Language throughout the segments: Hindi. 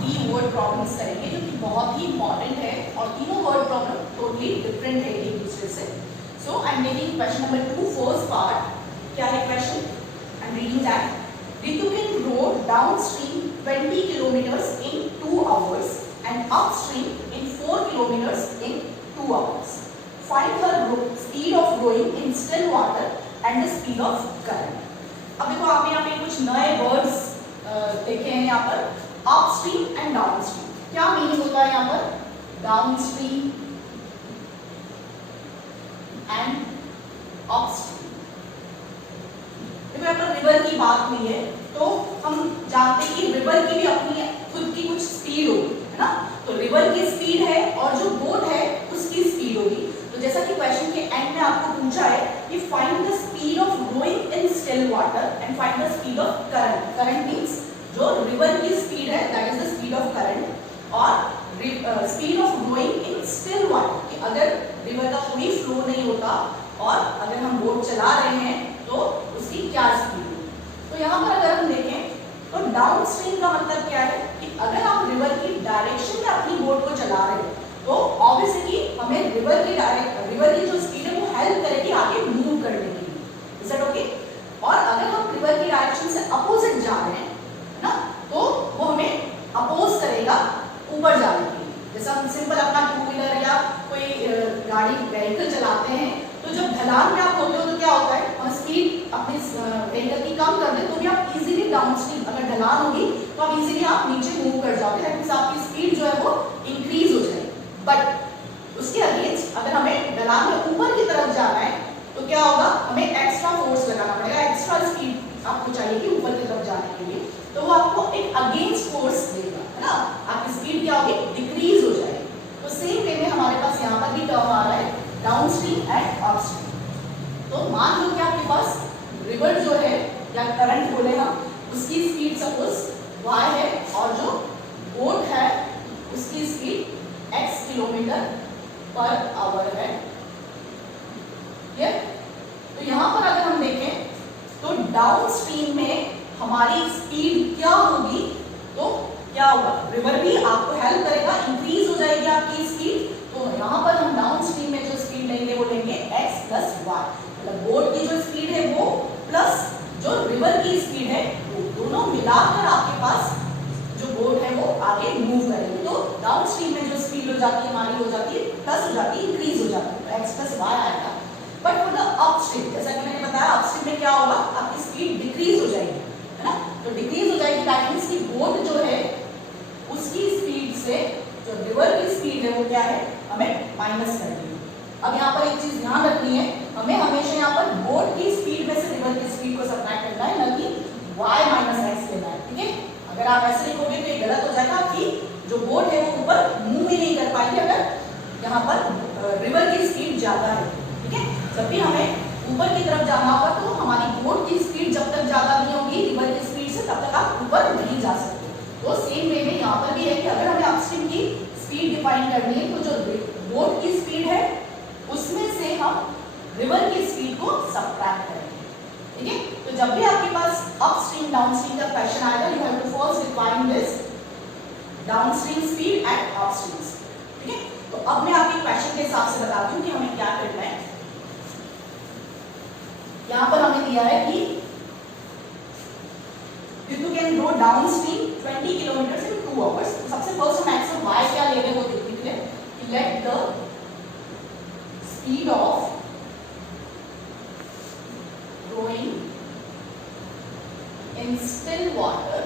3 वर्ड प्रॉब्लम्स करेंगे जो कि बहुत ही इंपॉर्टेंट है और तीनों वर्ड प्रॉब्लम टोटली डिफरेंट है एक दूसरे से। So I am taking question number 2 first part. क्या है question? I am reading that Ritu can row downstream 20 kilometers in 2 hours and upstream in 4 kilometers in 2 hours. Find her speed of rowing in still water and the speed of current. अब देखो आपने यहाँ पे कुछ नए वर्ड्स देखे हैं यहाँ पर, अपस्ट्रीम एंड डाउनस्ट्रीम। क्या मीनिंग होता है यहाँ पर? Downstream and upstream. देखो यहाँ पर रिवर की बात हुई है तो हम जानते हैं कि रिवर की भी अपनी खुद की कुछ स्पीड होगी, है ना? तो रिवर की स्पीड है और जो बोट है उसकी स्पीड होगी। तो जैसा कि क्वेश्चन के एंड में आपको पूछा है कि find the speed of rowing in still water and find the speed of current. Current means जो रिवर की स्पीड है that is the speed of current, और speed of rowing in still water कि अगर रिवर का कोई फ्लो नहीं होता और अगर हम बोट चला रहे हैं तो उसकी क्या स्पीड होगी। तो यहाँ पर अगर हम देखें तो डाउन स्ट्रीम का मतलब क्या है कि अगर आप रिवर की डायरेक्शन में अपनी बोट को चला रहे हो तो ऑब्वियसली हमें रिवर की जो स्पीड है वो हेल्प करेगी आगे मूव करने के लिए। Is that okay? और अगर हम रिवर की डायरेक्शन से अपोजिट जा रहे हैं, है ना, तो वो हमें अपोज करेगा ऊपर जाने के लिए। जैसा हम सिंपल अपना 2 व्हीलर या कोई गाड़ी व्हीकल चलाते हैं तो जब ढलान में आप होते हो तो क्या होता है, हम स्पीड अपनी व्हीकल की कम कर दें तो भी आप इजीली डाउनस्ट्रीम, अगर ढलान होगी तो आप इजीली आप नीचे मूव कर जाओगे, दैट मींस आपकी स्पीड जो है वो इंक्रीज हो जाएगी। बट उसके अगेंस्ट अगर हमें ढलान में ऊपर की तरफ जाना है तो क्या होगा, हमें एक्स्ट्रा फोर्स लगाना पड़ेगा, एक्स्ट्रा स्पीड आपको चाहिए कि ऊपर की तरफ जाने के लिए, तो वो आपको एक अगेंस्ट फोर्स देगा, है ना, आपकी स्पीड क्या होगी, डिक्रीज हो जाएगी। तो सेम वे में हमारे पास यहाँ पर भी टर्म आ रहा है डाउनस्ट्रीम एंड अपस्ट्रीम। तो मान लो कि आपके पास रिवर जो है या करंट बोले हम, उसकी स्पीड सपोज y है और जो बोट है उसकी speed x kilometre per our है। तो यहाँ पर अगर हम देखें तो डाउनस्ट्रीम में हमारी स्पीड क्या होगी, तो क्या होगा, रिवर भी आपको हेल्प करेगा, इंक्रीज हो जाएगी आपकी स्पीड। तो यहाँ पर हम डाउनस्ट्रीम में जो स्पीड लेंगे वो लेंगे x प्लस y, मतलब बोट की जो स्पीड है वो प्लस जो रिवर की स्पीड है वो दोनों मिलाकर आपके पास जो बोट है वो आगे मूव करेंगे। तो डाउनस्ट्रीम में जो स्पीड हो जाती है हमारी हो जाती है प्लस हो जाती है, इंक्रीज हो जाती है, तो x प्लस y आएगा। बट फॉर द अपस्ट्रीम जैसा कि मैंने बताया अपस्ट्रीम में क्या होगा, आपकी स्पीड डिक्रीज हो जाएगी, है ना। तो डिक्रीज हो जाएगी दैट मींस कि बोट जो है उसकी स्पीड से जो रिवर की स्पीड है वो क्या है, हमें माइनस करनी है। अब यहाँ पर एक चीज ध्यान रखनी है, हमें हमेशा यहाँ पर बोट की स्पीड में से रिवर की स्पीड को सब्ट्रैक्ट करना है, न कि y माइनस x लेना है, ठीक है। अगर आप ऐसे लिखोगे तो ये गलत हो जाएगा कि जो बोट है वो ऊपर मूव ही नहीं कर पाएगी अगर यहाँ पर रिवर की स्पीड ज्यादा है, ठीक है। जब भी हमें ऊपर की तरफ जाना होगा तो हमारी बोट की स्पीड जब तक ज्यादा नहीं होगी रिवर की स्पीड से तब तक आप ऊपर नहीं जा सकते। तो सेम वे में यहाँ पर भी है कि अगर हमें अपस्ट्रीम की स्पीड डिफाइन करनी है तो जो बोट की स्पीड है उसमें से हम रिवर की स्पीड को सब्ट्रैक्ट करेंगे, ठीक है। तो जब भी आपके पास अपस्ट्रीम डाउनस्ट्रीम का क्वेश्चन आएगा you have to first define this downstream speed and upstream speed, ठीक है। तो अब मैं आपके क्वेश्चन के हिसाब से बताती हूँ कि हमें क्या करना है। यहाँ पर हमें दिया है कि Ritu can go downstream 20 kilometers in 2 hours। तो सबसे फर्स्ट हम x और y क्या ले रहे हैं वो देखते हैं कि let the speed of rowing in still water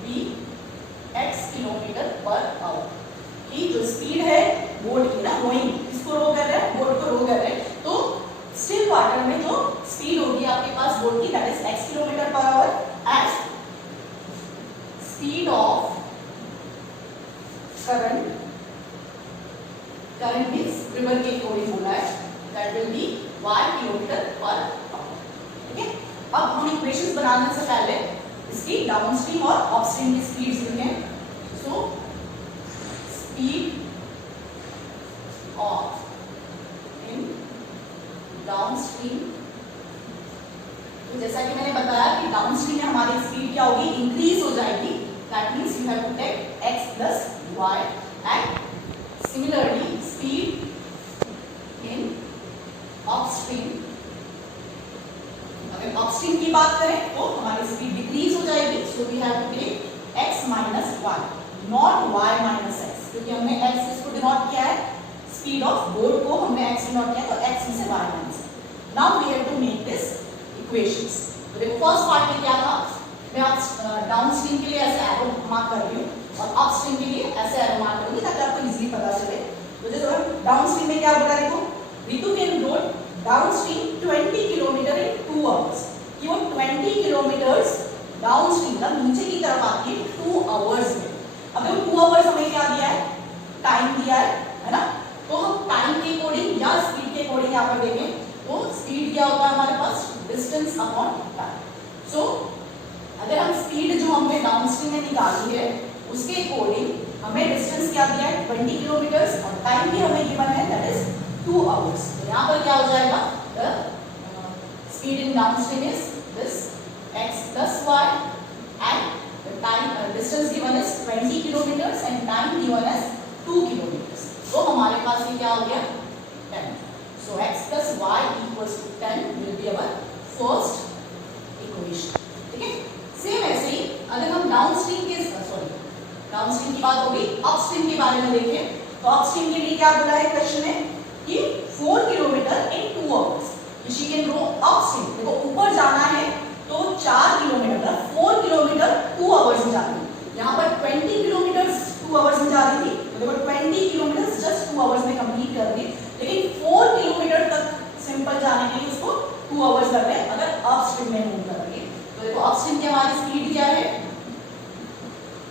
be x kilometre per our. कि जो स्पीड है बोट की ना, रोइंग किसको रो कर रहे हैं, बोट को रो कर रहे हैं, तो स्टिल वाटर में जो स्पीड होगी आपके पास बोट की that is x kilometre per hour at speed of current, current means river के अकॉर्डिंग बोला है, that will be y kilometre per hour, ठीक है। अब हम इक्वेशंस बनाने से पहले इसकी डाउनस्ट्रीम और अपस्ट्रीम की स्पीड्स लिखें। So speed of in downstream, तो जैसा कि मैंने बताया कि डाउनस्ट्रीम में हमारी स्पीड क्या होगी, इंक्रीज हो जाएगी, that means you have to take x plus y, and similarly speed in upstream, अगर अपस्ट्रीम की बात करें तो हमारी स्पीड डिक्रीज हो जाएगी, so we have to take x minus y, not y minus x, क्योंकि हमने x इसको डिनोट किया है, स्पीड ऑफ बोट को हमने x डिनोट किया, तो x में से y minus. Now we have to make this equations. तो देखो फर्स्ट पार्ट में क्या था, मैं आप डाउनस्ट्रीम के लिए ऐसे एरो मार्क कर रही हूँ और अपस्ट्रीम के लिए ऐसे एरो मार्क करूंगी ताकि आपको इजीली पता चले। तो जैसे डाउनस्ट्रीम में क्या बोला, देखो Ritu can road downstream 20 kilometre in 2 hours, कि वो 20 किलोमीटर्स डाउनस्ट्रीम का नीचे की तरफ आती है 2 आवर्स में। अब देखो 2 आवर्स हमें क्या दिया है, टाइम दिया है ना, तो हम टाइम के अकॉर्डिंग या स्पीड के अकॉर्डिंग यहाँ पर देखें तो स्पीड क्या होगा हमारे पास, डिस्टेंस अपॉन टाइम। सो अगर हम स्पीड जो हमने डाउनस्ट्रीम में निकाली है उसके अकॉर्डिंग हमें डिस्टेंस क्या दिया है 20 किलोमीटर्स और टाइम भी हमें गिवन है दैट इज 2 आवर्स। तो यहाँ पर क्या हो जाएगा, the speed in downstream is this x plus y and the time distance given is 20 kilometers and time given as 2 kilometers. तो हमारे पास ये क्या हो गया 10. So x plus y equals to 10 will be our first equation. ठीक है, सेम ऐसे ही अगर हम डाउनस्ट्रीम के डाउनस्ट्रीम की बात होगी, अपस्ट्रीम के बारे में देखें तो अपस्ट्रीम के लिए क्या बोला है क्वेश्चन में कि 4 kilometre in 2 hours, she can go upstream. देखो ऊपर जाना है तो 4 किलोमीटर 4 किलोमीटर 2 आवर्स में जाती है, यहाँ पर 20 किलोमीटर 2 आवर्स में जा रही थी, तो देखो 20 किलोमीटर जस्ट 2 आवर्स में कंप्लीट कर दी, लेकिन 4 किलोमीटर तक सिंपल जाने के लिए उसको 2 आवर्स लगते हैं अगर अपस्ट्रीम में मूव कर रही है। तो देखो अपस्ट्रीम की हमारी स्पीड क्या है,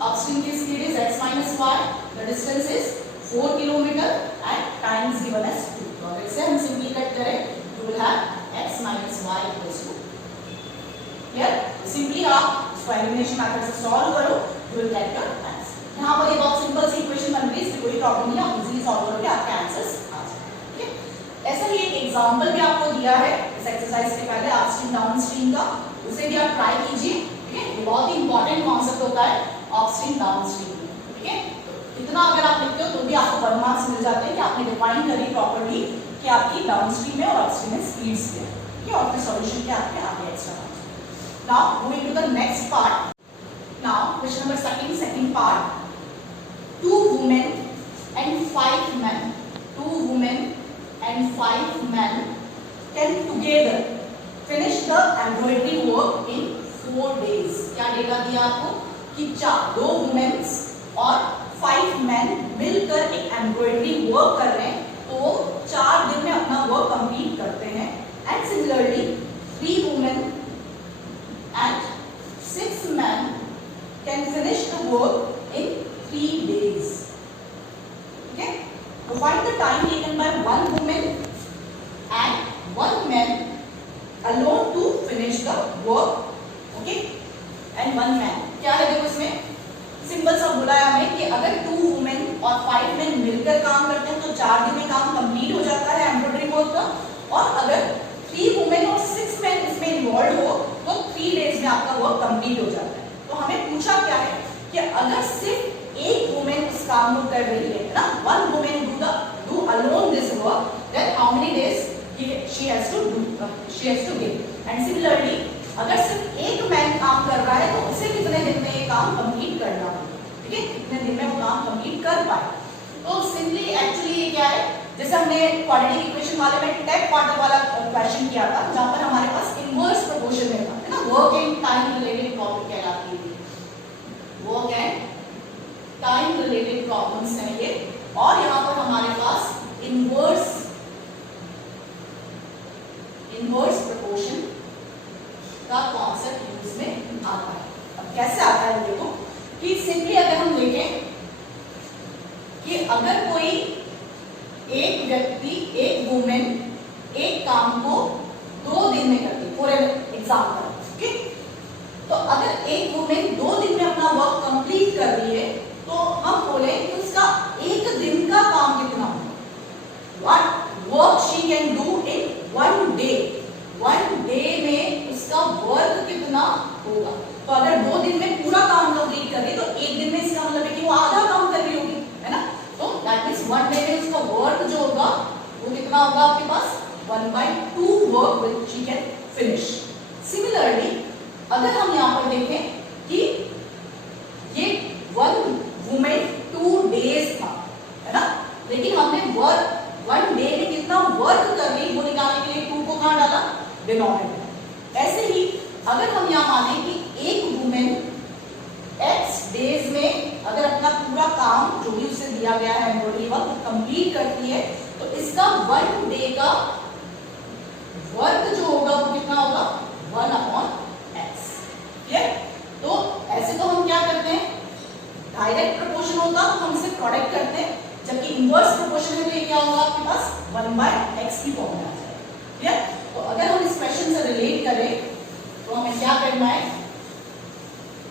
अपस्ट्रीम की speed is x minus y, the distance is 4 kilometer and time is given as 2. तो अगर इसे हम सिंप्लीफाई करें you will have x minus y equals to clear. Simply आप इसको एलिमिनेशन मेथड से सॉल्व करो, you will get your answer। यहाँ पर ये बहुत सिंपल सी इक्वेशन बन रही है, इसमें कोई प्रॉब्लम नहीं है, आप इजीली सॉल्व करोगे, आपके आंसर्स आ जाएंगे। ठीक है, ऐसा ही एक एग्जांपल भी आपको दिया है इस एक्सरसाइज के पहले अपस्ट्रीम डाउनस्ट्रीम का, उसे भी आप ट्राई कीजिए। ठीक है, ये बहुत ही इंपॉर्टेंट कॉन्सेप्ट होता है अपस्ट्रीम डाउनस्ट्रीम। ठीक है, तो इतना अगर आप लिखते हो तो भी आपको 1 मार्क्स मिल जाते हैं कि आपने डिफाइन करी प्रॉपर्ली कि आपकी डाउनस्ट्रीम में और अपस्ट्रीम में स्पीड्स क्या है। ठीक है, और फिर सॉल्यूशन क्या आपके आगे extra marks. Now moving to the next part, now question number second part, 2 women and 5 men, 2 women and 5 men can together finish the embroidery work in 4 days। क्या डेटा दिया आपको कि 2 वुमेन्स और 5 मैन मिलकर एक एम्ब्रॉयडरी वर्क कर रहे हैं, तो वो 4 दिन में अपना वर्क कंप्लीट करते हैं। And similarly 3 women and 6 men can finish the work in 3 days। Okay, to find the time taken by 1 woman and 1 man alone to finish the work, okay, and 1 man। क्या है देखो इसमें सिंपल सा बोला है हमें कि अगर 2 वुमेन और 5 मैन मिलकर काम करते हैं तो 4 दिन में काम कंप्लीट हो जाता है एम्ब्रॉयडरी वर्क का, और अगर 3 वुमेन और 6 मैन इसमें इन्वॉल्व हो तो 3 डेज में आपका वर्क कंप्लीट हो जाता है। तो हमें पूछा क्या है कि अगर सिर्फ एक वुमेन उस काम को कर रही है ना, 1 women do alone this work, then how many days she has to give. And similarly अगर सिर्फ एक मैन काम कर रहा है तो उसे कितने दिन में ये काम कंप्लीट करना है। ठीक है, कितने दिन में वो काम कंप्लीट कर पाए। तो सिंपली एक्चुअली ये क्या है, जैसे हमने क्वाड्रेटिक इक्वेशन वाले में टेक क्वार्टर वाला क्वेश्चन किया था जहां पर हमारे पास इनवर्स प्रोपोर्शन में था, है ना, work and time related problem कहलाती है, work and time related problems हैं ये, और यहाँ पर हमारे पास इनवर्स प्रोपोर्शन का कॉन्सेप्ट यूज में आता है। अब कैसे आता है देखो कि सिंपली अगर हम देखें कि अगर कोई एक व्यक्ति, एक वुमेन एक काम को 2 दिन में करती है, फॉर एग्जाम्पल, ठीक, तो अगर एक वुमेन 2 दिन में अपना वर्क कंप्लीट कर रही है तो हम बोले कि उसका एक दिन का काम कितना होगा, what work she can do in 1 day, 1 day में उसका वर्क कितना होगा। तो अगर 2 दिन में पूरा काम कर रही डेज में अगर अपना पूरा काम जो भी उसे दिया गया है एम्ब्रॉयडरी वर्क कंप्लीट करती है तो इसका 1 डे का वर्क जो होगा वो कितना होगा 1/x। क्लियर? तो ऐसे तो हम क्या करते हैं, डायरेक्ट प्रोपोर्शन होगा तो हम इसे प्रोडक्ट करते हैं, जबकि इनवर्स प्रोपोर्शन है तो ये क्या होगा आपके पास 1/x की फॉर्म में आ जाएगा। क्लियर? तो अगर हम इस क्वेश्चन से रिलेट करें तो हमें क्या करना है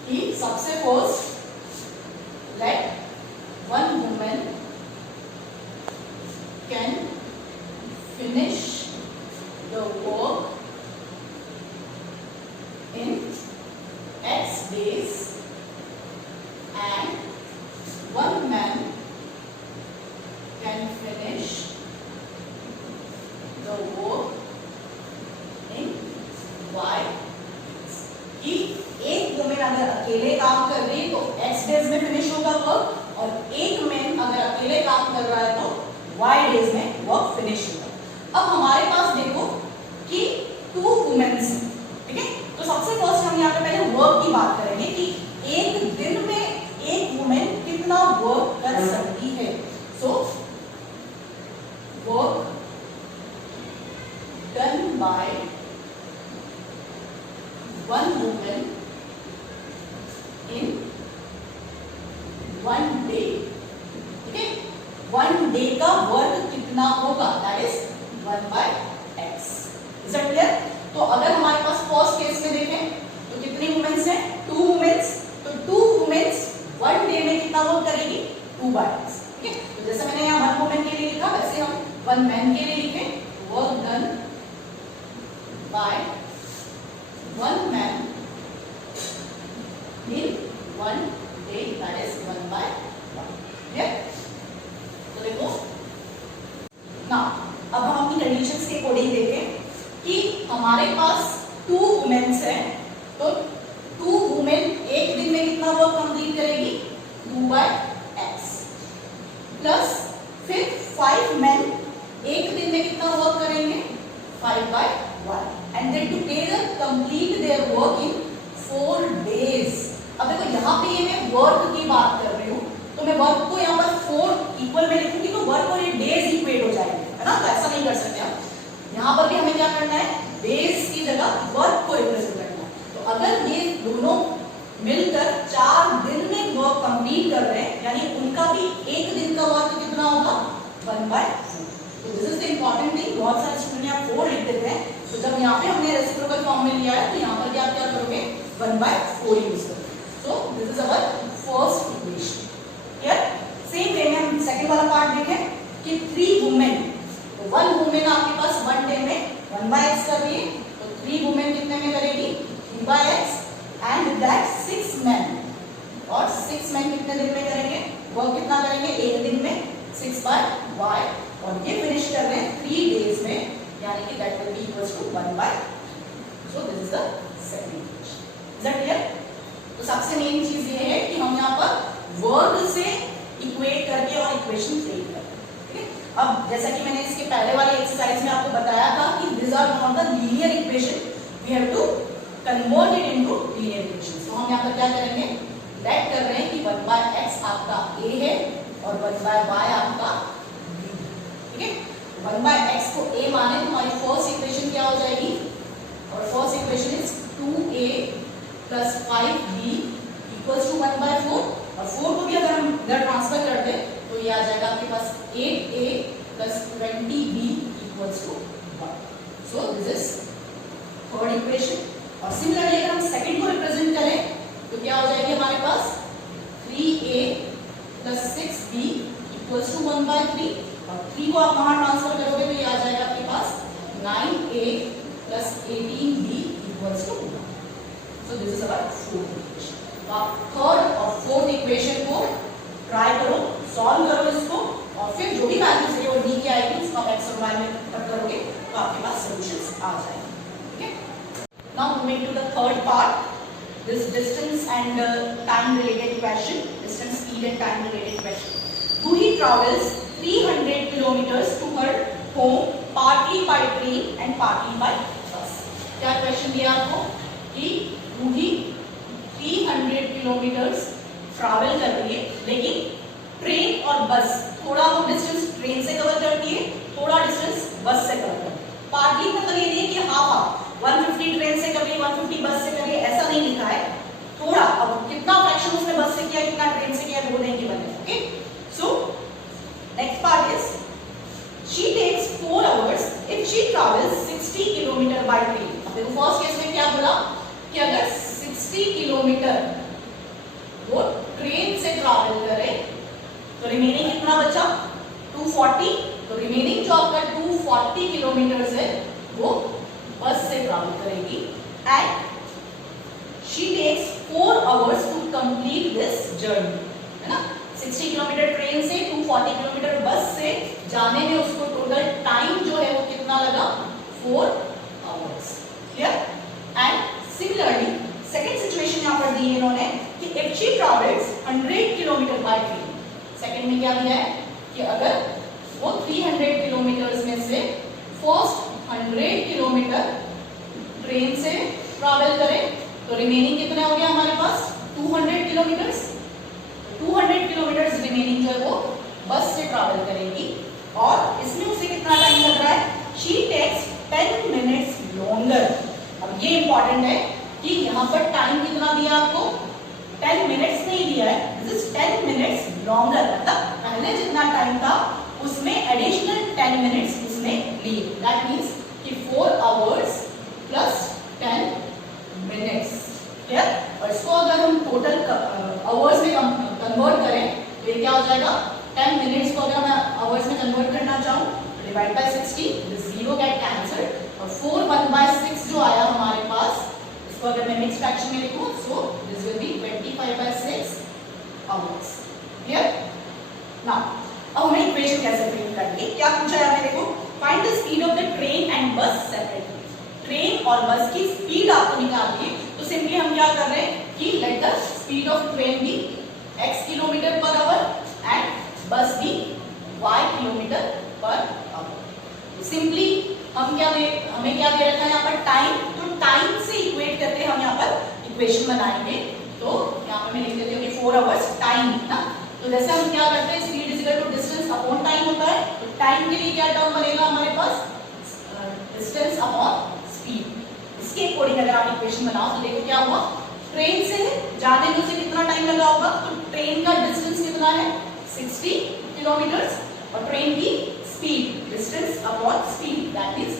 कि सबसे first let one woman can finish the work in x days and one man can finish the work in y। कि एक वुमेन अगर अकेले काम कर रही है तो x डेज में फिनिश होगा वर्क, और एक मैन अगर अकेले काम कर रहा है तो y डेज में वर्क फिनिश होगा। अब हमारे पास देखो कि 2 वुमेन्स हैं, ठीक है? तो सबसे फर्स्ट हम यहाँ पे पहले वर्क की बात करेंगे कि एक दिन में एक वुमेन कितना वर्क कर सकती है। So work done by one woman in 1 day, ठीक है? 1 डे का वर्क कितना होगा, that is 1/x। Is it clear? तो अगर हमारे पास फर्स्ट केस में देखें तो कितनी वुमेन्स हैं, 2 वुमेन्स, तो 2 वुमेन्स 1 डे में कितना वर्क करेगी 2/x। ठीक है? तो जैसे मैंने यहाँ 1 वुमेन के लिए लिखा वैसे हम 1 मैन के लिए लिखें, work done by 1 man in 1 day, that is 1/1। Clear? तो देखो ना, अब हम अपनी कंडीशंस के अकॉर्डिंग देखें कि हमारे पास 2 वुमेन्स हैं, तो 2 वुमेन एक दिन में कितना वर्क कंप्लीट करेगी 2/x, प्लस फिर 5 मैन एक दिन में कितना वर्क करेंगे 5/1, and they together complete their work in 4 days। अब देखो यहाँ पे ये मैं वर्क की बात कर रही हूँ तो मैं वर्क को यहाँ पर 4 इक्वल में लिखूंगी तो वर्क और ये डेज इक्वेट हो जाएंगे, है ना? तो ऐसा नहीं कर सकते हम, यहाँ पर भी हमें क्या करना है, डेज की जगह वर्क को रिप्रेजेंट करना है। तो अगर ये दोनों मिलकर 4 दिन में वर्क कंप्लीट कर रहे हैं, यानी उनका भी एक दिन का वर्क कितना होगा 1/4। तो this is the important thing. बहुत सारे स्टूडेंट यहाँ 4 लिख देते हैं, तो जब यहाँ पे हमने रेसिप्रोकल फॉर्म में लिया है तो यहाँ पर क्या करोगे 1/4 यूज करोगे। सो this is our first equation. Clear? Same way में हम सेकंड वाला पार्ट देखें कि 3 वुमेन, तो 1 वुमेन आपके पास 1 डे में 1/x कर रही है, तो 3 वुमेन कितने में करेगी 3/x, एंड दैट 6 मैन, और 6 मैन कितने दिन में करेंगे वर्क, कितना करेंगे एक दिन में 6/y, और ये फिनिश कर रहे हैं 3 डेज में, यानी कि that will be equals to 1/। So this is the second equation. Is that clear? तो सबसे मेन चीज ये है कि हम यहाँ पर वर्क से इक्वेट करके और इक्वेशन क्रिएट करते हैं। ठीक है? अब जैसा कि मैंने इसके पहले वाले एक्सरसाइज में आपको बताया था कि this are not the linear equation, we have to convert it into linear equation. तो हम यहाँ पर क्या करेंगे, लेट कर रहे हैं कि 1/x आपका a है और 1/y आपका b। ठीक है? 1/x को a माने तो हमारी फर्स्ट इक्वेशन क्या हो जाएगी, और first equation is 2a plus 5b equals to 1/4, और 4 को भी अगर हम इधर ट्रांसफर कर दें तो ये आ जाएगा आपके पास 8a plus 20b equals to 1। So this is third equation. और सिमिलरली अगर हम सेकंड को रिप्रेजेंट करें तो क्या हो जाएगी हमारे पास 3a plus 6b equals to 1/3, और 3 को आप वहां ट्रांसफर करोगे तो ये आ जाएगा आपके पास 9a plus 18b equals to 1। So this is our fourth equation. तो आप थर्ड और फोर्थ इक्वेशन को ट्राई करो, सॉल्व करो इसको, और फिर जो भी वैल्यूज है वो डी के आएगी उसको आप एक्स और वाई में कट करोगे तो आपके पास सॉल्यूशंस आ जाएंगे। ठीक है? Now moving to the third part, this distance and time related question, distance, speed and time related question. Ruhi travels 300 kilometers to her home partly by train and partly by bus. क्या क्वेश्चन दिया आपको कि रूही 300 किलोमीटर्स ट्रैवल कर रही है, लेकिन ट्रेन और बस थोड़ा वो डिस्टेंस ट्रेन से कवर करती है, थोड़ा डिस्टेंस बस से कवर करती है। पार्टली मतलब ये नहीं है कि हाफ हाफ 150 ट्रेन से कर रही है 150 बस से कर रही है, ऐसा नहीं लिखा है। थोड़ा अब कितना फ्रैक्शन उसने बस से किया कितना ट्रेन से किया वो नहीं गिवन है। Okay, so next part is she takes 4 hours if she travels 60 kilometre by train। अब देखो फर्स्ट केस में क्या बोला कि अगर 60 किलोमीटर वो ट्रेन से ट्रैवल करे तो रिमेनिंग कितना बचा 240। तो रिमेनिंग जो आपका 240 किलोमीटर है वो बस से ट्रैवल करेगी and she takes 4 hours to complete this journey, है ना। 60 किलोमीटर ट्रेन से 240 किलोमीटर बस से जाने में उसको टोटल टाइम जो है वो कितना लगा 4 hours। Clear. And similarly second situation यहां पर दी है इन्होंने कि if she travels 100 kilometre by train. Second में क्या दिया है कि अगर वो 300 किलोमीटर में से फर्स्ट 100 किलोमीटर ट्रेन से ट्रैवल करे तो रिमेनिंग कितना हो गया हमारे पास 200 किलोमीटर। 200 किलोमीटर रिमेनिंग जो है वो बस से ट्रैवल करेगी और इसमें उसे कितना टाइम लग रहा है she takes 10 minutes longer। अब ये इंपॉर्टेंट है कि यहाँ पर टाइम कितना दिया आपको 10 मिनट्स नहीं दिया है, दिस इज 10 मिनट्स लॉन्गर, मतलब पहले जितना टाइम था उसमें एडिशनल 10 मिनट्स उसने लिए। दैट मींस कि 4 आवर्स प्लस 10 मिनट्स। क्लियर। और इसको अगर हम टोटल आवर्स में कन्वर्ट करें तो ये क्या हो जाएगा 10 मिनट्स को अगर मैं आवर्स में कन्वर्ट करना चाहूँ तो divide by 60, zero get cancelled और 4 1/6 जो आया हमारे पास इसको अगर मैं मिक्स फ्रैक्शन में लिखूं सो this will B 25/6 hours. Clear. Now अब हमें इक्वेशन कैसे फ्रेम करनी है, क्या पूछा है हमें, देखो find the speed of the train and बस सेपरेटली। ट्रेन और बस की स्पीड आपको निकालनी है तो सिंपली हम क्या कर रहे हैं कि let the speed of train be x kilometre per hour and bus be y kilometre per hour. Simply हम क्या दे हमें क्या दे रखा है यहाँ पर टाइम, तो टाइम से इक्वेट करके हम यहाँ पर इक्वेशन बनाएंगे। तो यहाँ पर मैं लिख देती हूँ कि 4 आवर्स टाइम ना, तो जैसे हम क्या करते हैं speed is equal to distance upon time होता है, तो टाइम के लिए क्या टर्म बनेगा हमारे पास डिस्टेंस अपॉन स्पीड। इसके अकॉर्डिंग अगर आप इक्वेशन बनाओ तो देखो क्या हुआ, ट्रेन से जाने में उसे कितना टाइम लगा होगा, तो ट्रेन का डिस्टेंस कितना है 60 किलोमीटर और ट्रेन की speed distance upon speed that is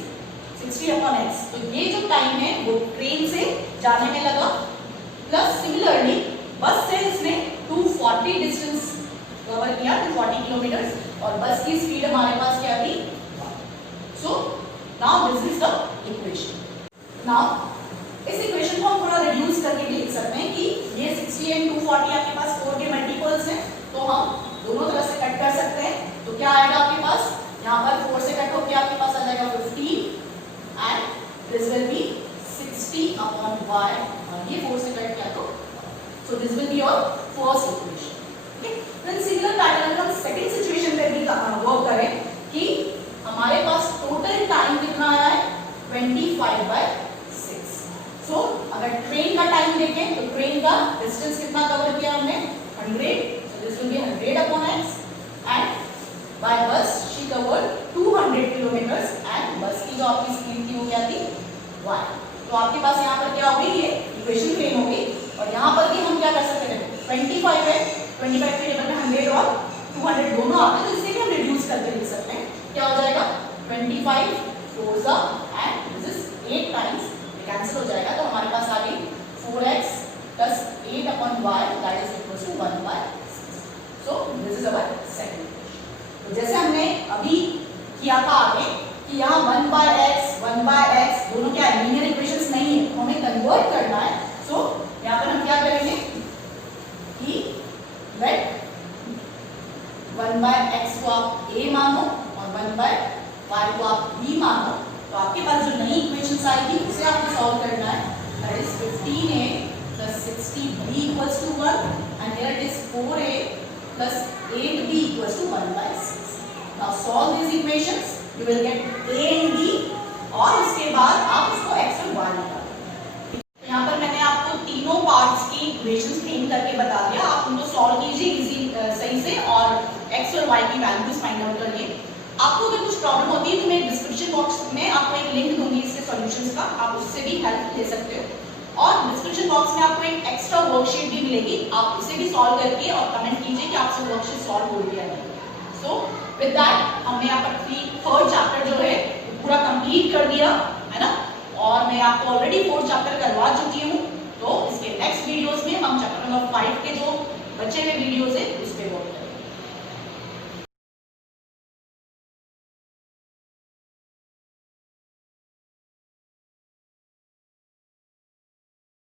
60 upon x। तो ये जो टाइम है वो ट्रेन से जाने में लगा प्लस सिमिलरली बस से इसने 240 डिस्टेंस कवर किया 240 किलोमीटर और बस की स्पीड हमारे पास क्या थी। So now this is the equation. Now इस इक्वेशन को हम थोड़ा रिड्यूस करके भी लिख सकते हैं कि ये 60 एंड 240 आपके पास 4 के मल्टीपल्स हैं तो हम दोनों तरफ से कट कर सकते हैं। तो क्या आएगा आपके पास, यहाँ पर 4 से कट होकर आपके पास आ जाएगा 15 and this will be 60 upon y और ये 4 से कट किया तो so this will be your first equation. Okay, then similar pattern हम सेकंड सिचुएशन पे भी वर्क करें कि हमारे पास टोटल टाइम कितना आया है 25/6। सो अगर ट्रेन का टाइम देखें तो ट्रेन का डिस्टेंस कितना कवर किया हमने 100, so this will be 100 upon x and by bus she covered 200 kilometers and bus की जो आपकी स्पीड थी वो क्या थी y। तो आपके पास यहाँ पर क्या होगी, ये इक्वेशन फ्रेम होगी और यहाँ पर भी हम क्या कर सकते हैं 25 है, 25 के टेबल में 100 और 200 दोनों आते हैं तो इसे भी हम रिड्यूस करके लिख सकते हैं। क्या हो जाएगा 25 4 and this is 8 times cancel हो जाएगा तो हमारे पास आ गई 4x plus 8 upon y that is equal to 1/6। So this is our second equation. तो जैसे हमने अभी किया था आगे कि यहाँ 1/x दोनों क्या है लीनियर इक्वेशंस नहीं है तो हमें कन्वर्ट करना है। सो यहाँ पर हम क्या करेंगे कि लेट 1/x को आप a मानो और 1/y को आप b मानो तो आपके पास जो नई इक्वेशंस आएगी उसे आपको सॉल्व करना है। That is 15a plus 60b equals to 1 and here it is 4a plus 8b equals to 1/6. Now solve these equations, you will get a and b और इसके बाद आप इसको x और y निकालो। यहाँ पर मैंने आपको तीनों पार्ट्स की इक्वेशंस फ्रेम करके बता दिया, आप उनको y की वैल्यूज फाइंड आउट करिए। आपको अगर कुछ प्रॉब्लम होती है तो मैं डिस्क्रिप्शन बॉक्स में आपको एक लिंक दूंगी इसके सॉल्यूशंस का, आप उससे भी हेल्प ले सकते हो। और डिस्क्रिप्शन बॉक्स में आपको एक एक्स्ट्रा वर्कशीट भी मिलेगी, आप उसे भी सॉल्व करके और कमेंट कीजिए कि आपसे वर्कशीट सॉल्व हो गया है। सो विद दैट हमने यहाँ पर थर्ड चैप्टर जो है पूरा कंप्लीट कर दिया है ना, और मैं आपको ऑलरेडी फोर्थ चैप्टर करवा चुकी हूँ।